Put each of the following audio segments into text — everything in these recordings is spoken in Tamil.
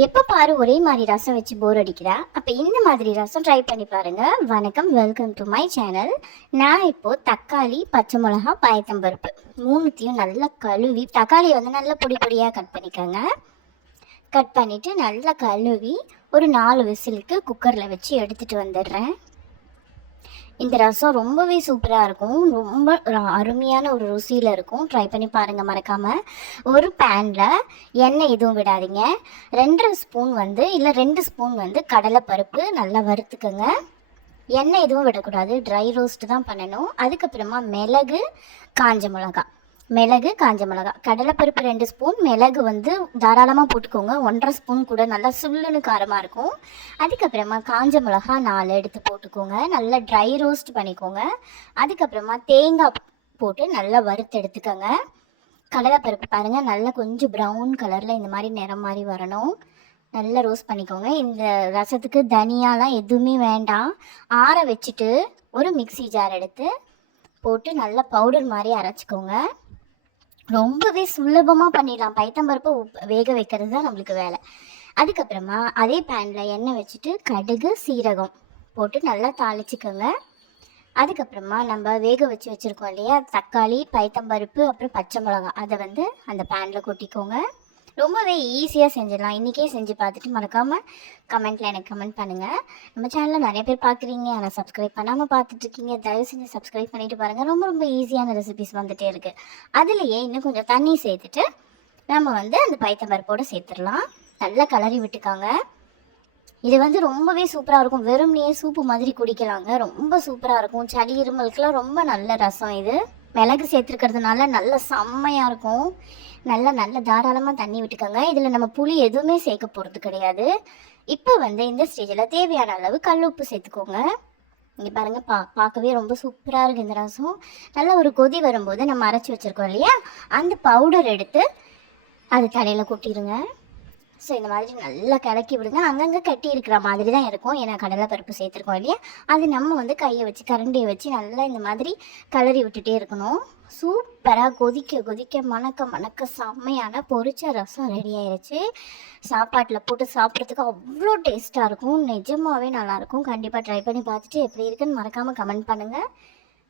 எப்போ பாரு ஒரே மாதிரி ரசம் வச்சு போர் அடிக்கிறா, அப்போ இந்த மாதிரி ரசம் ட்ரை பண்ணி பாருங்க. வணக்கம், வெல்கம் டு மை சேனல். நான் இப்போது தக்காளி, பச்சை மிளகா, பயத்தம்பருப்பு மூணுத்தையும் நல்லா கழுவி, தக்காளியை வந்து நல்லா பொடி பொடியாக கட் பண்ணிக்கோங்க. கட் பண்ணிவிட்டு நல்லா கழுவி ஒரு 4 விசிலுக்கு குக்கரில் வச்சு எடுத்துகிட்டு வந்துடுறேன். இந்த ரசம் ரொம்பவே சூப்பராக இருக்கும். ரொம்ப அருமையான ஒரு ருசியில் இருக்கும். ட்ரை பண்ணி பாருங்கள் மறக்காமல். ஒரு பேனில் எண்ணெய் எதுவும் விடாதீங்க. 2 ஸ்பூன் இல்லை 2 ஸ்பூன் கடலைப்பருப்பு நல்லா வறுத்துக்கோங்க. எண்ணெய் எதுவும் விடக்கூடாது, ட்ரை ரோஸ்ட் தான் பண்ணணும். அதுக்கப்புறமா மிளகு, காஞ்ச மிளகா, கடலைப்பருப்பு 2 ஸ்பூன், மிளகு தாராளமாக போட்டுக்கோங்க. 1.5 ஸ்பூன் கூட நல்லா சுள்ளுன்னு காரமாக இருக்கும். அதுக்கப்புறமா காஞ்ச மிளகா 4 எடுத்து போட்டுக்கோங்க. நல்லா ட்ரை ரோஸ்ட் பண்ணிக்கோங்க. அதுக்கப்புறமா தேங்காய் போட்டு நல்லா வறுத்து எடுத்துக்கோங்க. கடலைப்பருப்பு பாருங்கள், நல்லா கொஞ்சம் ப்ரௌன் கலரில் இந்த மாதிரி நிறம் மாதிரி வரணும். நல்லா ரோஸ்ட் பண்ணிக்கோங்க. இந்த ரசத்துக்கு தனியாலாம் எதுவுமே வேண்டாம். ஆற வச்சுட்டு ஒரு மிக்ஸி ஜார் எடுத்து போட்டு நல்லா பவுடர் மாதிரி அரைச்சிக்கோங்க. ரொம்பவே சுலபமாக பண்ணிடலாம். பயத்தம்பருப்பு வேக வைக்கிறது தான் நம்மளுக்கு வேலை. அதுக்கப்புறமா அதே பேனில் எண்ணெய் வச்சுட்டு கடுகு, சீரகம் போட்டு நல்லா தாளிச்சிக்கோங்க. அதுக்கப்புறமா நம்ம வேக வச்சுருக்கோம் இல்லையா, தக்காளி, பயத்தம்பருப்பு, அப்புறம் பச்சை மிளகாய், அதை அந்த பேனில் கொட்டிக்கோங்க. ரொம்பவே ஈஸியாக செஞ்சிடலாம். இன்றைக்கே செஞ்சு பார்த்துட்டு மறக்காமல் கமெண்ட்டில் எனக்கு கமெண்ட் பண்ணுங்கள். நம்ம சேனலில் நிறைய பேர் பார்க்குறீங்க, ஆனால் சப்ஸ்கிரைப் பண்ணாமல் பார்த்துட்ருக்கீங்க. தயவு செஞ்சு சப்ஸ்கிரைப் பண்ணிவிட்டு பாருங்கள். ரொம்ப ரொம்ப ஈஸியான ரெசிபிஸ் வந்துகிட்டே இருக்குது. அதுலேயே இன்னும் கொஞ்சம் தண்ணி சேர்த்துட்டு நம்ம அந்த பயத்தம்பருப்போடு சேர்த்துடலாம். நல்லா கலரி விட்டுக்காங்க. இது ரொம்பவே சூப்பராக இருக்கும். வெறும்னே சூப்பு மாதிரி குடிக்கலாங்க. ரொம்ப சூப்பராக இருக்கும். சளி இருமலுக்குலாம் ரொம்ப நல்ல ரசம் இது. மிளகு சேர்த்துருக்கிறதுனால நல்ல செம்மையாக இருக்கும். நல்ல தாராளமாக தண்ணி விட்டுக்கோங்க. இதில் நம்ம புளி எதுவுமே சேர்க்க போகிறது கிடையாது. இப்போ இந்த ஸ்டேஜில் தேவையான அளவு கல் உப்பு சேர்த்துக்கோங்க. இங்கே பாருங்கள், பார்க்கவே ரொம்ப சூப்பராக இருக்குது இந்த ரசம். நல்லா ஒரு கொதி வரும்போது நம்ம அரைச்சி வச்சுருக்கோம் இல்லையா, அந்த பவுடர் எடுத்து அது தலையில் கொட்டிடுங்க. ஸோ இந்த மாதிரி நல்லா கிளக்கி விடுங்க. அங்கங்கே கட்டி இருக்கிற மாதிரி தான் இருக்கும், ஏன்னா கடலைப்பருப்பு சேர்த்துருக்கோம் இல்லையா. அது நம்ம கையை வச்சு கரண்டியை வச்சு நல்லா இந்த மாதிரி கிளறி விட்டுட்டே இருக்கணும். சூப்பராக கொதிக்க மணக்க செம்மையான பொரிச்ச ரசம் ரெடி ஆயிடுச்சு. சாப்பாட்டில் போட்டு சாப்பிட்றதுக்கு அவ்வளோ டேஸ்ட்டாக இருக்கும். நிஜமாகவே நல்லாயிருக்கும். கண்டிப்பாக ட்ரை பண்ணி பார்த்துட்டு எப்படி இருக்குன்னு மறக்காமல் கமெண்ட் பண்ணுங்கள்.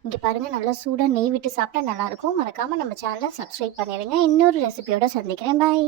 இங்கே பாருங்கள், நல்லா சூடாக நெய் விட்டு சாப்பிட்டா நல்லாயிருக்கும். மறக்காமல் நம்ம சேனலை சப்ஸ்கிரைப் பண்ணிடுங்க. இன்னொரு ரெசிபியோடு சந்திக்கிறேன். பாய்.